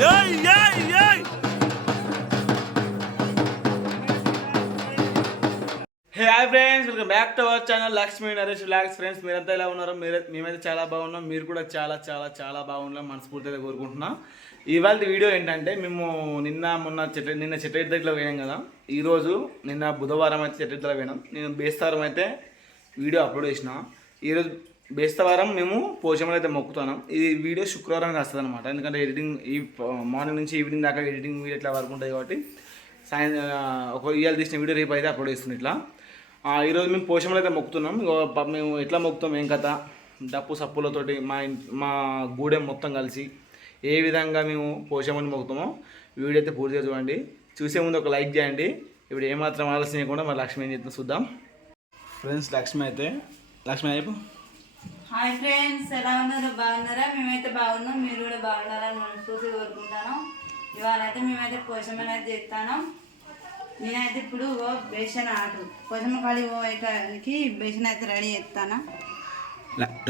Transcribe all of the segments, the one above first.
Hey hi friends, welcome back to our channel Lakshmi Naresh vlogs. Friends, మీరంతా ఎలా ఉన్నారు? మేమైతే చాలా బాగున్నాం. మీరు కూడా చాలా చాలా చాలా బాగున్నాం మనస్ఫూర్తిగా కోరుకుంటున్నాం. ఇవాళ వీడియో ఏంటంటే, మేము నిన్న చెట్ల పోయినాం కదా. ఈరోజు నిన్న బుధవారం అయితే చెట్ల పోయినాం. నేను బేస్తవారం అయితే వీడియో అప్లోడ్ చేసిన. ఈరోజు బేస్తవారం మేము పోషమలు అయితే మొక్కుతున్నాం. ఈ వీడియో శుక్రవారం వస్తుంది అనమాట. ఎందుకంటే ఎడిటింగ్ ఈ మార్నింగ్ నుంచి ఈవినింగ్ దాకా ఎడిటింగ్ వీడియో ఇట్లా వర్క్ ఉంటుంది కాబట్టి ఒక ఇవాళ తీసిన వీడియో రేపు అయితే అప్లోడ్ చేస్తుంది. ఇట్లా ఈరోజు మేము పోషమలు అయితే మొక్కుతున్నాం. మేము ఎట్లా మొక్కుతాం, ఏం కథ, డప్పు సప్పులతోటి మా గూడెం మొత్తం కలిసి ఏ విధంగా మేము పోషమని మొక్కుతామో వీడియో అయితే పూర్తిగా చూడండి. చూసే ముందు ఒక లైక్ చేయండి. ఇప్పుడు ఏమాత్రం ఆలస్యం చేయకుండా మరి లక్ష్మి ఏం చేస్తుందో చూద్దాం. ఫ్రెండ్స్, లక్ష్మి అయిపో. హాయ్ ఫ్రెండ్స్, ఎలా ఉన్నారు? బాగున్నారా? మేమైతే బాగున్నాం. మీరు కూడా బాగున్నారని మనస్ఫూర్తిగా కోరుకుంటాను. ఇవాళ అయితే మేమైతే పోషమని అయితే చేస్తాను. నేనైతే ఇప్పుడు బేసన్ పోషమ్మ కాడి పోయటానికి బేసన్ అయితే రెడీ చేస్తాను.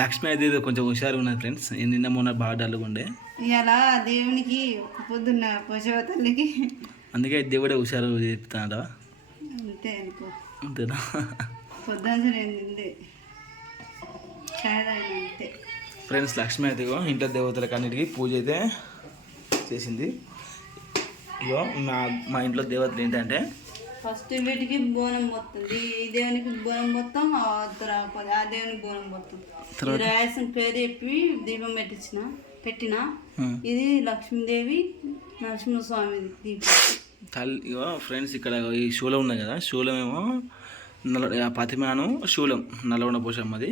లక్ష్మి అయితే కొంచెం హుషారు ఉన్నది ఫ్రెండ్స్. నిన్న మొన్న బాగా డల్గా ఉండే. ఇవాళ దేవునికి పొద్దున్న పోషవ తల్లికి, అందుకే దేవుడే హుషారు చెప్తాడా? అంతే అనుకో. అంతేనా? పొద్దున్న నేను అంతే. ఫ్రెండ్స్, లక్ష్మి అయితే ఇంట్లో దేవతలకు అన్నిటికీ పూజ అయితే చేసింది. ఇగో మా ఇంట్లో దేవతలు ఏంటంటే, ఫస్ట్ వీటికి బోనం పోతుంది. ఈ దేవునికి బోనం మొత్తం, ఆ దేవునికి బోనం పోతుంది. రాయసం పేరు చెప్పి దీపం పెట్టిన ఇది లక్ష్మీదేవి నరసింహస్వామి దీపం. ఇగో ఫ్రెండ్స్, ఇక్కడ ఈ శూలం ఉన్నాయి కదా. శూలం ఏమో పతిమాను శూలం నల్లగొండ పోషమ్మది.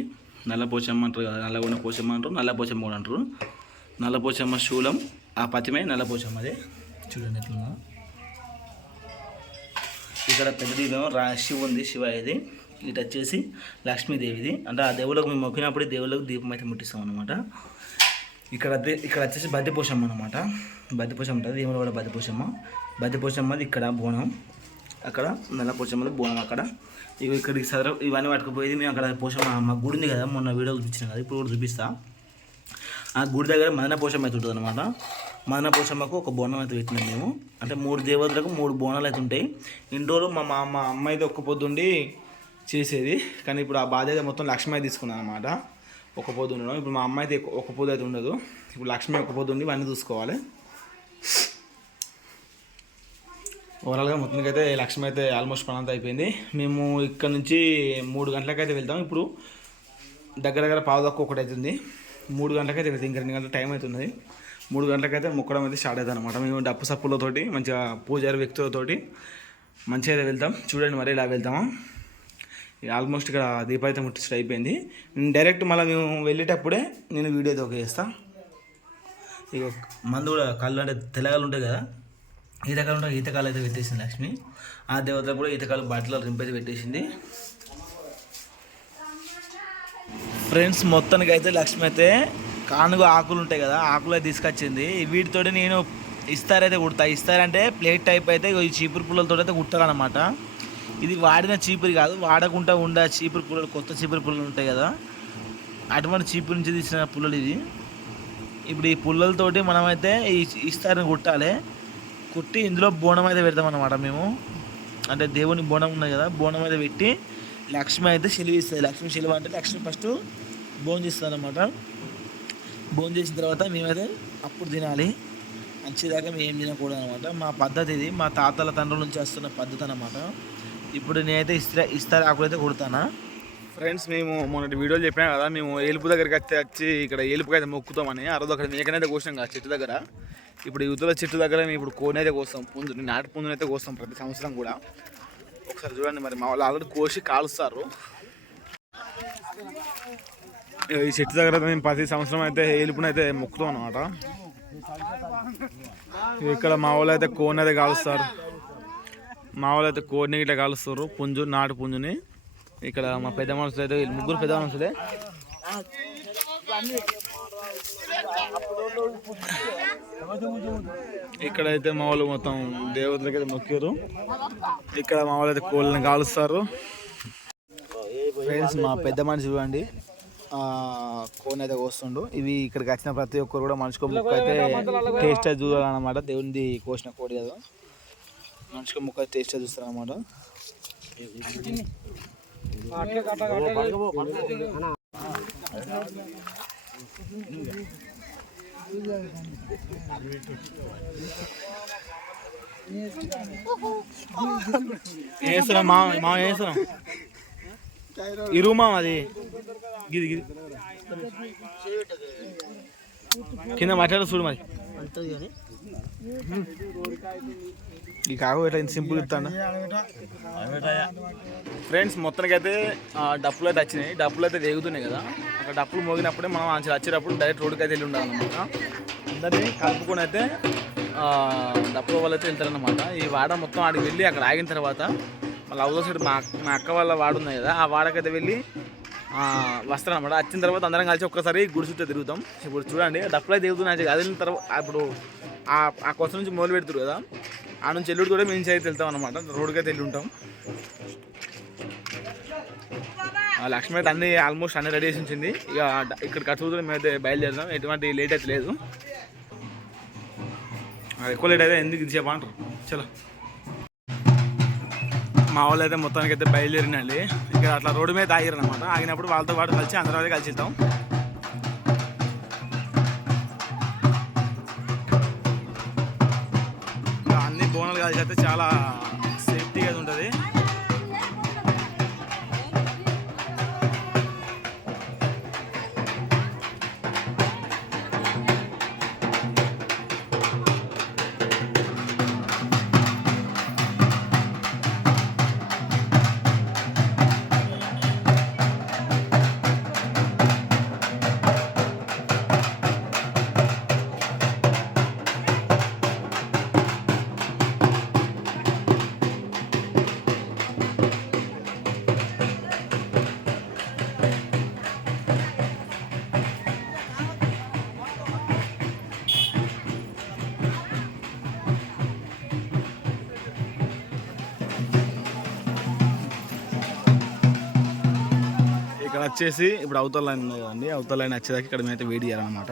నల్ల పోచమ్మ అంటారు కదా, నల్లగొండ పోచమ్మ అంటారు, నల్ల పోచమ్మ కూడా అంటారు. నల్ల పోచమ్మ శూలం, ఆ పతిమే నల్ల పోచమ్మది. చూడండి ఎట్లున్నా. ఇక్కడ పెద్దదిలో శివ ఉంది, శివ ఇది. ఇటు వచ్చేసి లక్ష్మీదేవిది. అంటే ఆ దేవుళ్ళకు మేము మొక్కినప్పుడు దేవుళ్ళకు దీపం అయితే ముట్టిస్తాం అనమాట. ఇక్కడ వచ్చేసి బద్దిపోషమ్మ అనమాట. బద్దిపోషమ్మ ఉంటుంది, దేవుడు కూడా బద్దిపోషమ్మది. ఇక్కడ బోనం, అక్కడ నల్ల పోషమ్మది బోనం. అక్కడ ఇక్కడికి ఇవన్నీ పట్టుకుపోయేది మేము. అక్కడ పోషమ్మ మా గుడి ఉంది కదా, మొన్న వీడియో చూపించాను కదా, ఇప్పుడు కూడా చూపిస్తా. ఆ గుడి దగ్గర మదన పోషమ్మ అయితే ఉంటుంది అనమాట. మదన పోషమ్మకు ఒక బోనం అయితే పెట్టినాం మేము. అంటే 3 దేవతలకు 3 బోనాలు అయితే ఉంటాయి. ఇన్ని రోజులు మా అమ్మ అయితే ఒక్క పొద్దుండి చేసేది. కానీ ఇప్పుడు ఆ బాధ్యత మొత్తం లక్ష్మి తీసుకున్నాను అనమాట. ఒక పొద్దు ఉండడం. ఇప్పుడు మా అమ్మ అయితే ఒక పొద్దు అయితే ఉండదు. ఇప్పుడు లక్ష్మి ఒక పొద్దు ఉండి ఇవన్నీ చూసుకోవాలి. ఓవరాల్గా మొత్తానికి అయితే లక్ష్మి అయితే ఆల్మోస్ట్ పని అంతా అయిపోయింది. మేము ఇక్కడ నుంచి 3 గంటలకైతే వెళ్తాం. ఇప్పుడు దగ్గర 1:15 అవుతుంది. 3 గంటలకైతే వెళ్తాం. ఇంకా 2 గంటల టైం అవుతుంది. 3 గంటలకైతే మొక్కడం అయితే స్టార్ట్ అవుతుంది అనమాట. మేము డప్పు సప్పులతోటి మంచిగా పూజారి వ్యక్తులతోటి మంచిగా అయితే వెళ్తాం. చూడండి మరి ఇలా వెళ్తాము. ఆల్మోస్ట్ ఇక్కడ దీపం అయితే ముట్టించడం అయిపోయింది. నేను డైరెక్ట్ మళ్ళీ మేము వెళ్ళేటప్పుడే నేను వీడియో అయితే ఓకే చేస్తాను. ఇక మందు కూడా కళ్ళు అంటే తెల్లగాలు ఉంటాయి కదా, ఈతకాలు ఉంటాయి. ఈతకాలు అయితే పెట్టేసింది లక్ష్మి. ఆ దేవత కూడా ఈతకాలు బాటిలో రింపైతే పెట్టేసింది. ఫ్రెండ్స్, మొత్తానికి అయితే లక్ష్మి అయితే కానుగ ఆకులు ఉంటాయి కదా, ఆకులు అయితే తీసుకొచ్చింది. వీటితోటి నేను ఇస్తారైతే కుడతా. ఇస్తారంటే ప్లేట్ టైప్ అయితే ఈ చీపురు పుల్లలతో అయితే కుట్టాలన్నమాట. ఇది వాడిన చీపురు కాదు, వాడకుండా ఉండే చీపురు పుల్లలు, కొత్త చీపురు పుల్లలు ఉంటాయి కదా, అటువంటి చీపురు నుంచి తీసిన పుల్లలు ఇవి. ఇప్పుడు ఈ పుల్లలతోటి మనమైతే ఈ ఇస్తారని కుట్టాలి. కుట్టి ఇందులో బోనం అయితే పెడతామన్నమాట మేము. అంటే దేవుని బోనం ఉన్నది కదా, బోనం అయితే పెట్టి లక్ష్మి అయితే శిలువ ఇస్తుంది. లక్ష్మి శిలువ అంటే లక్ష్మి ఫస్ట్ భోజనం చేస్తుంది అనమాట. భోజనం చేసిన తర్వాత మేమైతే అప్పుడు తినాలి. మంచిదాకా మేము ఏం తినకూడదు అనమాట. మా పద్ధతి ఇది, మా తాతల తండ్రుల నుంచి వస్తున్న పద్ధతి అనమాట. ఇప్పుడు నేనైతే ఇస్తారు ఆకులు అయితే కుడతానా. ఫ్రెండ్స్, మేము మొన్నటి వీడియోలు చెప్పినా కదా, మేము ఏలుపు దగ్గరికి వచ్చి ఇక్కడ ఏలుపుకి అయితే మొక్కుతామని. ఆ రోజు అక్కడ మేకనైతే కోసాం కదా చెట్టు దగ్గర. ఇప్పుడు యువతల చెట్టు దగ్గర మేము ఇప్పుడు కోడిని అయితే కోస్తాం. నాటు పుంజుని అయితే కోస్తాం ప్రతి సంవత్సరం కూడా. ఒకసారి చూడండి మరి, మా వాళ్ళు ఆల్రెడీ కోసి కాలుస్తారు. ఈ చెట్టు దగ్గర మేము ప్రతి సంవత్సరం అయితే ఏలుపుని అయితే మొక్కుతాం అనమాట. ఇక్కడ మా వాళ్ళు అయితే కోడిని అయితే కాలుస్తారు. మా వాళ్ళు అయితే కోడిని ఇట్లా కాలుస్తారు, నాటు పుంజుని. ఇక్కడ మా పెద్ద మనుషులు అయితే 3 పెద్ద మనుషులే. ఇక్కడైతే మా వాళ్ళు మొత్తం దేవతలకి అయితే మొక్కారు. ఇక్కడ మా వాళ్ళు అయితే కోళ్ళని కాలుస్తారు. ఫ్రెండ్స్, మా పెద్ద మనిషి చూడండి కోన్ అయితే కోస్తుండు. ఇవి ఇక్కడికి వచ్చిన ప్రతి ఒక్కరు కూడా మనిషికి ముక్క అయితే టేస్ట్ అయితే చూడాలన్నమాట. దేవునిది కోసిన కోడి కదా, మనిషికి ముక్క టేస్ట్ అయితే చూస్తారు అన్నమాట. వేస్తున్నాం మా వేస్తున్నాం ఈ రూమా అది గిది గిది కింద మాట్లాడు చూడు మరి. ఈ కాకు ఎట్లా ఇంత సింపుల్ ఇస్తాను ఫ్రెండ్స్. మొత్తానికి అయితే డప్పులు అయితే వచ్చినాయి. డప్పులు అయితే వేగుతున్నాయి కదా, అక్కడ డప్పులు మోగినప్పుడే మనం వచ్చేటప్పుడు డైరెక్ట్ రోడ్డుకి అయితే వెళ్ళి ఉండాలన్నమాట. అందరినీ కలుపుకొని అయితే డప్పుల వాళ్ళు అయితే వెళ్తారన్నమాట. ఈ వాడ మొత్తం ఆడికి వెళ్ళి అక్కడ ఆగిన తర్వాత మళ్ళీ అవతల సైడ్ మా అక్క వాళ్ళ వాడు ఉన్నాయి కదా, ఆ వాడకైతే వెళ్ళి వస్తారనమాట. వచ్చిన తర్వాత అందరం కలిసి ఒక్కసారి గుడి చుట్టూ తిరుగుతాం. ఇప్పుడు చూడండి డప్పులు అయితే దిగుతున్నాయి. అదిన తర్వాత ఇప్పుడు ఆ కొత్త నుంచి మొదలు పెడుతురు కదా, ఆ నుంచి ఎల్లుడు కూడా మేము అయితే వెళ్తాం అనమాట. రోడ్డుకి అయితే వెళ్ళి ఉంటాం. లక్ష్మి అయితే అన్ని ఆల్మోస్ట్ అన్ని రెడీ చేసి ఉంచింది. ఇక ఇక్కడ కట్టుకుని మేమైతే బయలుదేరుతాం. ఎటువంటి లేట్ అయితే లేదు. ఎక్కువ లేట్ అయితే ఎందుకు ఇది చెప్పంటారు. చలో మా వాళ్ళు అయితే మొత్తానికి అయితే బయలుదేరినండి. ఇక్కడ అట్లా రోడ్డు మీద ఆగిరు అనమాట. ఆగినప్పుడు వాళ్ళతో పాటు కలిసి అందరం అయితే కలిసి వెళ్తాం. అన్ని బోనాలు కలిసి అయితే చాలా సేఫ్టీగా ఉంటుంది. ఇక్కడ వచ్చేసి ఇప్పుడు అవతల లైన్ ఉంది కదండి, అవతల లైన్ వచ్చేదాకా ఇక్కడ మేమైతే వెయిట్ చేయాలన్నమాట.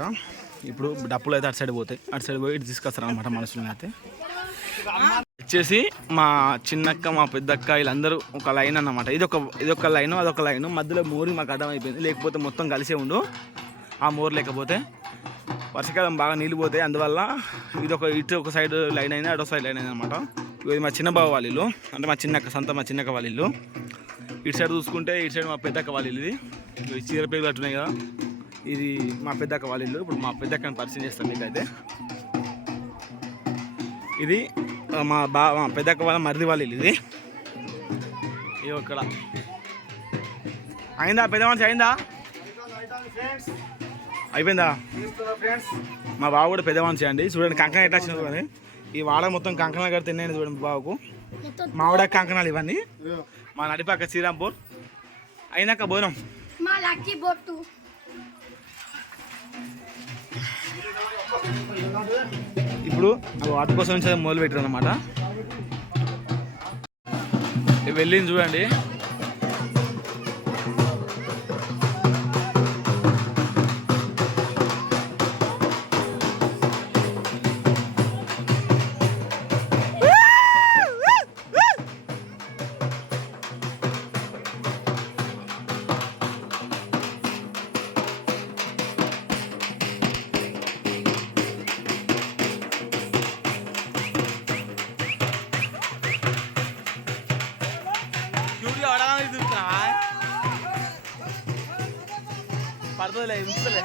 ఇప్పుడు డప్పులు అయితే అటు సైడ్ పోతాయి, అటు సైడ్ పోయి ఇటు తీసుకొస్తారు అనమాట మనుషులని. అయితే వచ్చేసి మా చిన్నక్క మా పెద్దక్క వీళ్ళందరూ ఒక లైన్ అన్నమాట. ఇదొక లైన్, అదొక లైన్. మధ్యలో మోరి మాకు అడ్డం అయిపోయింది. లేకపోతే మొత్తం కలిసే ఉండు. ఆ మోరు లేకపోతే వర్షాకాలం బాగా నీళ్ళు పోతాయి. అందువల్ల ఇటు ఒక సైడ్ లైన్ అయింది, అటు సైడ్ లైన్ అయింది అనమాట. ఇది మా చిన్న బావ వాళ్ళ ఇల్లు, అంటే మా చిన్నక్క వాళ్ళ ఇల్లు. ఇటు సైడ్ చూసుకుంటే ఇటు సైడ్ మా పెద్దక్క వాళ్ళ ఇల్లు. ఇది చీర పేర్లు అట్టున్నాయి కదా, ఇది మా పెద్దక్క వాళ్ళ ఇల్లు. ఇప్పుడు మా పెద్దక్కని పరిచయం చేస్తాను మీకైతే. ఇది మా పెద్దక్క వాళ్ళ మరిది వాళ్ళ ఇల్లు. ఇది ఇక్కడ అయిందా పెద్ద మనిషి అయిందా, అయిపోయిందా? మా బావ కూడా పెద్ద మనిషి అండి. చూడండి కంకణ ఎట్లా వచ్చిన చూడండి. ఈ వాడ మొత్తం కంకణాలు కడితే తిన్నాయి చూడండి బావకు. మావిడ కంకణాలు ఇవన్నీ. మా నడిపాక శ్రీరాంపూర్ అయినాక భోజనం ఇప్పుడు వాటి కోసం నుంచి మొదలు పెట్టారు అనమాట. వెళ్ళింది చూడండి. పడుతుందిలే ఉంచుతలే.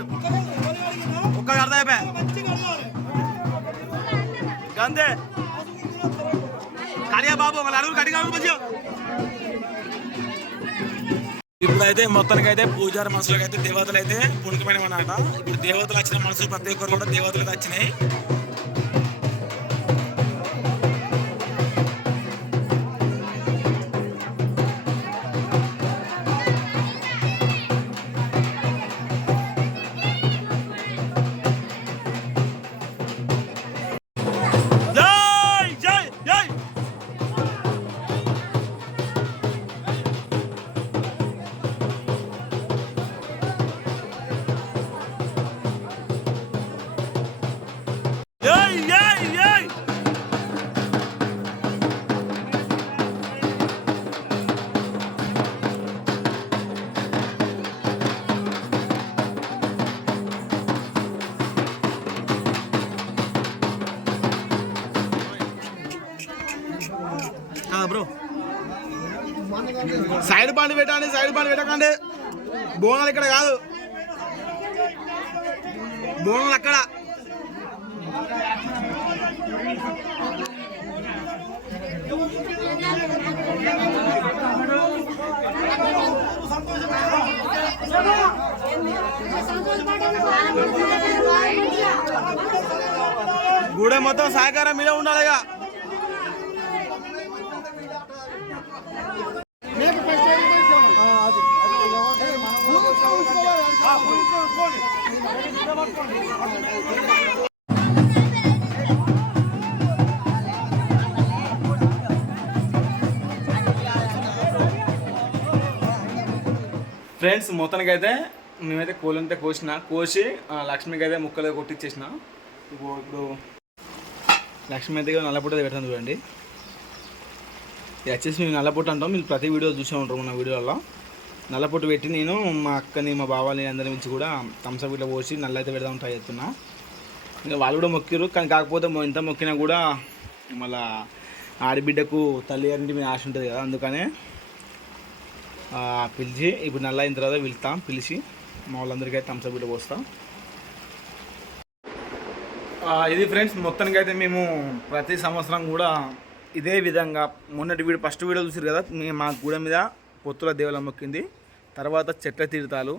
అన్నాడు ఒక్క అర్థం అయిపోయా అంతే కడిగా బాబు ఒక అడుగులు కడిగా మంచిగా. ఇప్పుడైతే మొత్తానికి అయితే పూజారి మనసులకు అయితే దేవతలు అయితే పుణికిపోయినామన్నమాట. ఇప్పుడు దేవతలు వచ్చిన మనసులు ప్రతి ఒక్కరు కూడా దేవతలు అయితే వచ్చినాయి. బ్రో సైడ్ బండి పెట్టండి, సైడ్ బండి పెట్టకండి. బోనాలు ఇక్కడ కాదు, బోనాలు అక్కడ. గూడెం మొత్తం సహకారం మీద ఉండాలిగా. ఫ్రెండ్స్ మొత్తానికి అయితే మేమైతే కోళ్ళంతా కోసి లక్ష్మికి అయితే ముక్కలు కొట్టించేసిన. ఇప్పుడు లక్ష్మి అయితే నల్లపుట్ట పెడతాను చూడండి. ఇది వచ్చేసి మేము నల్లపుట్ట అంటాం, మీరు ప్రతి వీడియో చూసే ఉంటారు మన వీడియోలో. నల్లపుట్టు పెట్టి నేను మా అక్కని మా బావాని అందరి నుంచి కూడా థమ్స్అప్ ఇట్లా పోసి నల్ల అయితే పెడదాం ట్రై చేస్తున్నా. ఇంకా వాళ్ళు కూడా మొక్కిరు, కానీ కాకపోతే ఎంత మొక్కినా కూడా మళ్ళీ ఆడబిడ్డకు తల్లి గారింటి మీద ఆశ ఉంటుంది కదా, అందుకనే పిలిచి ఇప్పుడు నల్ల అయిన తర్వాత వెళ్తాం. పిలిచి మా వాళ్ళందరికీ అయితే థమ్స్అప్ ఇట్లా పోస్తాం. ఇది ఫ్రెండ్స్ మొత్తానికి అయితే మేము ప్రతి సంవత్సరం కూడా ఇదే విధంగా మొన్నటి ఫస్ట్ వీడియో చూసారు కదా, మా గూడెం మీద పొత్తుల దేవుల మొక్కింది, తర్వాత చెట్ల తీర్థాలు,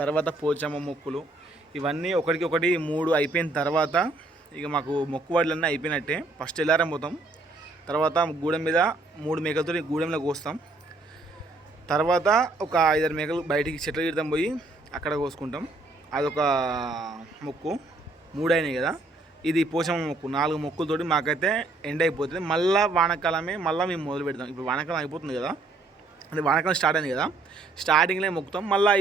తర్వాత పోచమ్మ మొక్కులు, ఇవన్నీ ఒకటికి ఒకటి 3 అయిపోయిన తర్వాత ఇక మాకు మొక్కువాడులన్నీ అయిపోయినట్టే. ఫస్ట్ ఎల్లారం పోతాం, తర్వాత గూడెం మీద 3 మేకలతో గూడెంలో కోస్తాం, తర్వాత ఒక 5-6 మేకలు బయటికి చెట్ల తీర్థం పోయి అక్కడ కోసుకుంటాం. అదొక మొక్కు. 3 అయినాయి కదా, ఇది పోచమ్మ మొక్కు. 4 మొక్కులతోటి మాకైతే ఎండ్ అయిపోతుంది. మళ్ళీ వానాకాలమే మళ్ళీ మేము మొదలు పెడతాం. ఇప్పుడు వానాకాలం అయిపోతుంది కదా, అంటే వానాకాలం స్టార్ట్ అయింది కదా, స్టార్టింగ్లో మొక్కుతాం. మళ్ళీ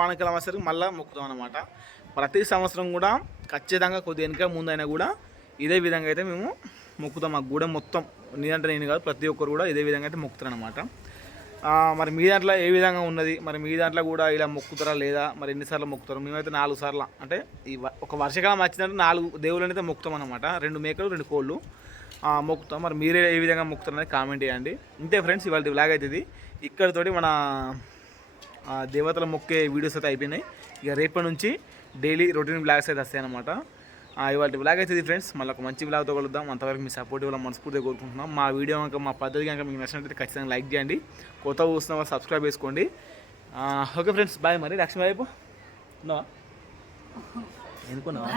వానాకాలం వచ్చేసరికి మళ్ళీ మొక్కుతాం అన్నమాట. ప్రతి సంవత్సరం కూడా ఖచ్చితంగా కొద్ది వెనుక ముందైనా కూడా ఇదే విధంగా అయితే మేము మొక్కుతాం. మా గూడెం మొత్తం, నేనంటే నేను కాదు, ప్రతి ఒక్కరు కూడా ఇదే విధంగా అయితే మొక్కుతారు అన్నమాట. మరి మీ దాంట్లో ఏ విధంగా ఉన్నది, మరి మీ దాంట్లో కూడా ఇలా మొక్కుతారా లేదా, మరి ఎన్నిసార్లు మొక్కుతారు? మేమైతే 4 సార్లు, అంటే ఒక వర్షకాలం వచ్చిందంటే 4 దేవుళ్ళని అయితే మొక్కుతాం అన్నమాట. 2 మేకలు 2 కోళ్ళు మొక్కుతాం. మరి మీరే ఏ విధంగా మొక్కుతారు అనేది కామెంట్ చేయండి. ఇంతే ఫ్రెండ్స్, ఇవాళ వ్లాగ్ అవుతుంది. ఇక్కడితోటి మన దేవతల మొక్కే వీడియోస్ అయితే అయిపోయినాయి. ఇక రేపటి నుంచి డైలీ రొటీన్ వ్లాగ్స్ అయితే వస్తాయి అన్నమాట. ఇవాళ వ్లాగ్ అవుతుంది ఫ్రెండ్స్. మళ్ళీ ఒక మంచి వ్లాగ్తో కలుద్దాం. అంతవరకు మీ సపోర్ట్ ఇవ్వాలని మనస్ఫూర్తిగా కోరుకుంటున్నాం. మా వీడియో కనుక, మా పద్ధతి కనుక మీకు నచ్చినట్లయితే ఖచ్చితంగా లైక్ చేయండి. కొత్త చూస్తున్న వాళ్ళు సబ్స్క్రైబ్ చేసుకోండి. Okay friends, bye. మరి లక్ష్మీ వైపు ఉన్నావా? ఎందుకున్నావా?